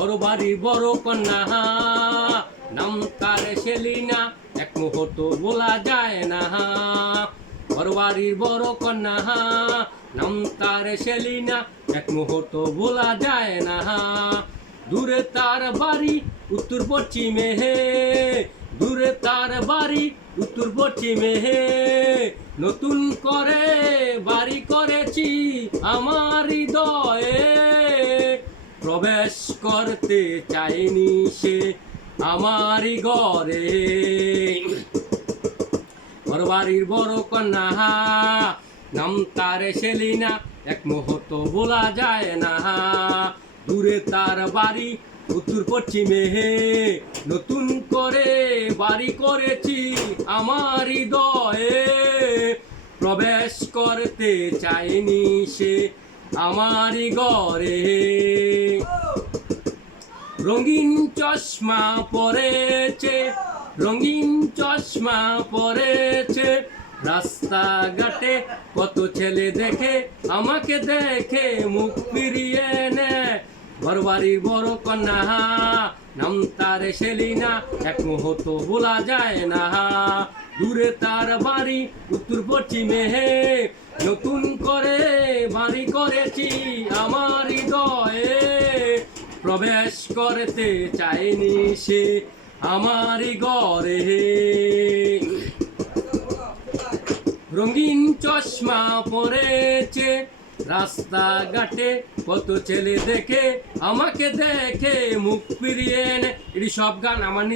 বড় বাড়ি বড় কন্যা। নাম তার সেলিনা, এক মুহূর্ত বলা যায় না। বড় বাড়ির বড় কন্যা, নাম তার সেলিনা, এক মুহূর্ত বলা যায় না। দূরে তার বাড়ি, উত্তর পশ্চিমে হে। দূরে তার বাড়ি, উত্তর পশ্চিমে হে। নতুন করে বাড়ি করেছি আমার হৃদয়ে। প্রবেশ করতে চাইনি সে আমারই ঘরে। বড় বাড়ির বড় কন্যা, নাম তার সেলিনা, এক মুহূর্ত বলা যায় না। দূরে তার বাড়ি, উত্তর পশ্চিমে হে, নতুন করে বাড়ি করেছি আমার হৃদয়ে প্রবেশ করতে চাইনি সে আমারই ঘরে রঙিন চশমা পরেছে, রঙিন চশমা পরেছে। রাস্তাঘাটে কত ছেলে দেখে, আমাকে দেখে মুখ ফিরিয়ে নে ঘরবাড়ির বড় কন্যা, নাম তার সেলিনা, এক মুহূর্ত বলা যায় না। দূরে তার বাড়ি, উত্তর পশ্চিমে হে আমার হৃদয়ে প্রবেশ করতে চাইনি সে আমারই ঘরে রঙিন চশমা পরেছে, রাস্তাঘাটে কত ছেলে দেখে আমাকে দেখে মুখ ফিরিয়ে এটি সব গান আমার